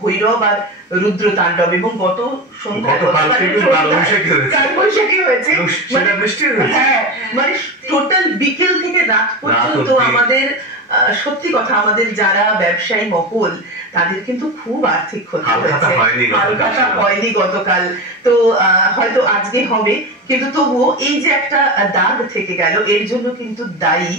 ভৈরব আর রুদ্র তাণ্ডব, এবং গত সন্ধ্যায় কালবৈশাখী হয়েছে, হ্যাঁ মানে টোটাল বিকেল থেকে রাত পর্যন্ত আমাদের সত্যি কথা আমাদের যারা ব্যবসায়ী মহল তাদের কিন্তু খুব আর্থিক ক্ষতি হয়েছে। হালখাতা হয়নি গতকাল, তো হয়তো আজকে হবে, কিন্তু তবুও এই যে একটা দাগ থেকে গেল, এর জন্য কিন্তু দায়ী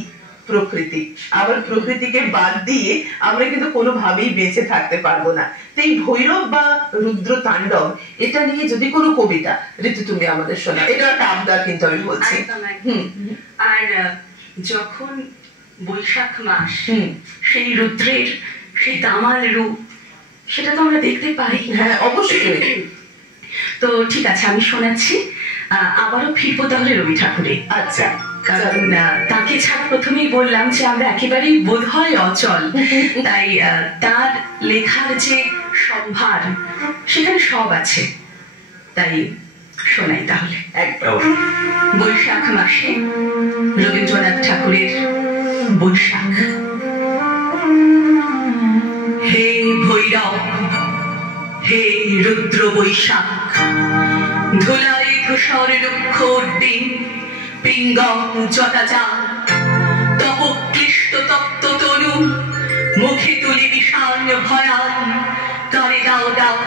প্রকৃতি। আবার প্রকৃতিকে বাদ দিয়ে আমরা কিন্তু কোনোভাবেই বেঁচে থাকতে পারবো না। তো এই ভৈরব বা রুদ্র তাণ্ডব, এটা নিয়ে যদি কোনো কবিতা ঋতু তুমি আমাদের শোনা, এটা একটা আবদার কিন্তু আমি বলছি। আর যখন বৈশাখ মাস, সেই রুদ্রের সেই দামাল রূপ, সেটা তো আমরা দেখতে পাই। হ্যাঁ অবশ্যই। তো ঠিক আছে, আমি শোনাচ্ছি। আবারও ফিরবো তাহলে রবি ঠাকুরে। আচ্ছা, কারণ তাকে ছাড়া প্রথমেই বললাম যে আমরা একেবারেই বোধহয় অচল, তাই তার লেখার যে সম্ভার সেখানে সব আছে, তাই শোনাই তাহলে। বৈশাখ মাসে রবীন্দ্রনাথ ঠাকুরের বৈশাখ। হে ভৈরব, হে রুদ্র বৈশাখ, ধুলায় ধূসর রুক্ষ দিন, পিঙ্গম জটাজা তব ক্লিষ্ট তপ্ত তনু, মুখে তুলি বিষাণ ভয়ান, কারে দাও দাও।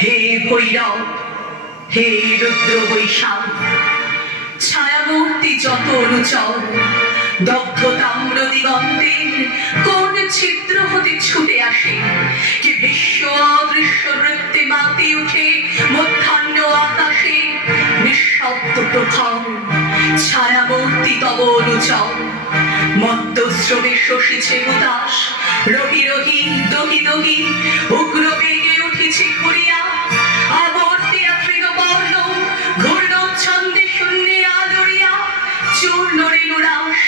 হে ভৈরব, হে রুদ্র বৈশাখ, ছায়ামূর্তি যত অনুচর, দগ্ধ তাম্র দিগন্তের কোন ছিদ্র হতে ছুটে আসে, কি বিশ্ব অদৃশ্য নৃত্যে মাতি উঠে মধ্যাহ্ন আকাশে, নিঃশব্দ প্রখর ছায়ামূর্তি তব অনুচর, মত্ত শ্রমে শোষিছে হুতাশ, রহি রহি দহি দহি উগ্র বেগে উঠেছে ঘুরিয়া, আবর্তিয়া তৃণবর্ণ ঘূর্ণ ছন্দে শূন্যে আলোড়িয়া, চূর্ণ রেণুরাস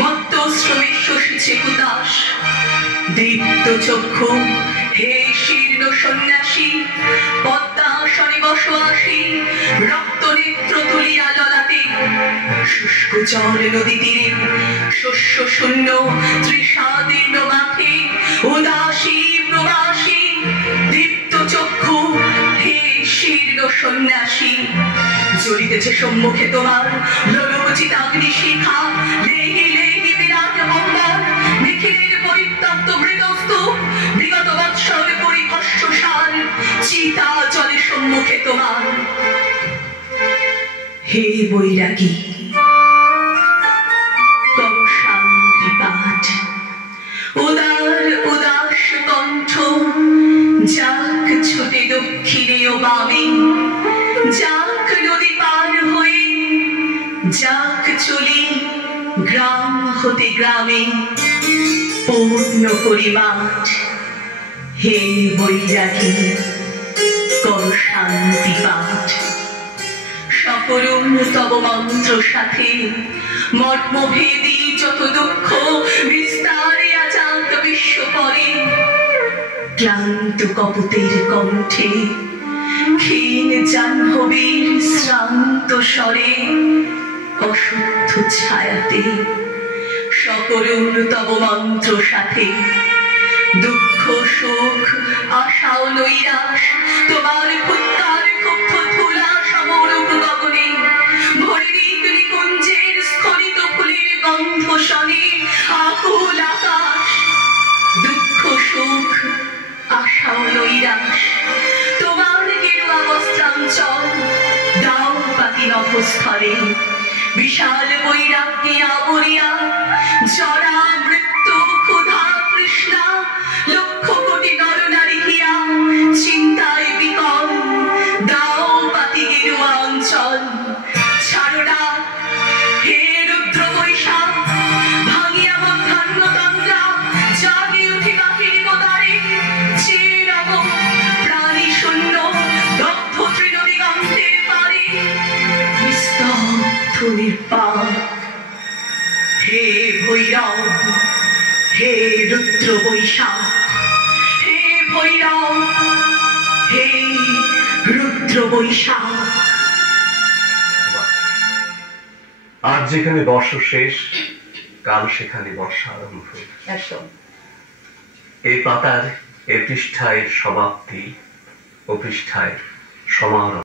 মত্ত শ্রমে শোষিছে হুতাশ। দীপ্ত চক্ষু হে শীর্ণ সন্ন্যাসী, পদ্মাসনে বস আসি, রক্ত নেত্র তুলিয়া ললাটে, শুষ্ক জল নদী তীরে শস্য শূন্য তৃষাদীর্ণ মাঠে, উদাসী প্রবাসী দীপ্ত চক্ষু হে শীর্ণ সন্ন্যাসী, জ্বলিতেছে সম্মুখে তোমার লোলচিতাগ্নি শিখা, লেহি লেহি বিরাট অম্বর, নিখিলের পরিত্যক্ত মৃতস্তু, বিগত বৎসর পরিভস্য সার, চিতা জলে সম্মুখে তোমার। হে বৈরাগী, তব শান্তি পাঠ, উদার উদাস কণ্ঠ, যাক ছুটে দক্ষিণে ও বামে, যাক নদী পার হয়ে, যাক চলি গ্রাম হতে গ্রামে, পূর্ণ করি মাঠ। হে বৈরাগী, কর শান্তি পাঠ, সকরুণ তব মন্ত্র সাথে, মর্মভেদী যত দুঃখ বিস্তারিয়া যাক বিশ্ব পরে, ক্লান্ত কপতের কণ্ঠে, ক্ষীণ জাহ্নবীর শ্রান্ত স্বরে, অশুদ্ধ ছায়াতে, সকরুণ তব মন্ত্র সাথে, দুঃখ সুখ আশা ও নৈরাশ তোমার ফুৎকার ক্ষুব্ধ ধুলা সমরূপ গগনে, ভরিণীক নিকুঞ্জের স্খলিত ফুলের গন্ধ শনে, আকুল আকাশ। দুঃখ সুখ আশা ও নৈরাশ তোমার গেরুয়া বস্ত্রাঞ্চল, দাও পাতি নভস্থলে, বিশাল বৈরাগ্যে আবরিয়া, জরা মৃত্যু ক্ষুধা তৃষ্ণা, লক্ষ কোটি নরনারী হিয়া, চিন্তায় বিকল, দাও পাতি গেরুয়া অঞ্চল। ছাড়ো না হে রুদ্র বৈশাখ, ভাঙিয়া মধ্যাহ্ন তন্দ্রা, জাগে উঠে কাহিনী মোতারে, চেয়ে রব প্রাণী শূন্য দগ্ধ তৃণদিগন্তের পারে, স্তব্ধ নির্বাক। হে ভৈরব, হে রুদ্র বৈশাখ, হে ভৈরব, হে রুদ্র বৈশাখ। আজ যেখানে বর্ষ শেষ, কাল সেখানে বর্ষা আরম্ভ। এই পাতার এ পৃষ্ঠায় সমাপ্তি ও পৃষ্ঠায় সমারোহ।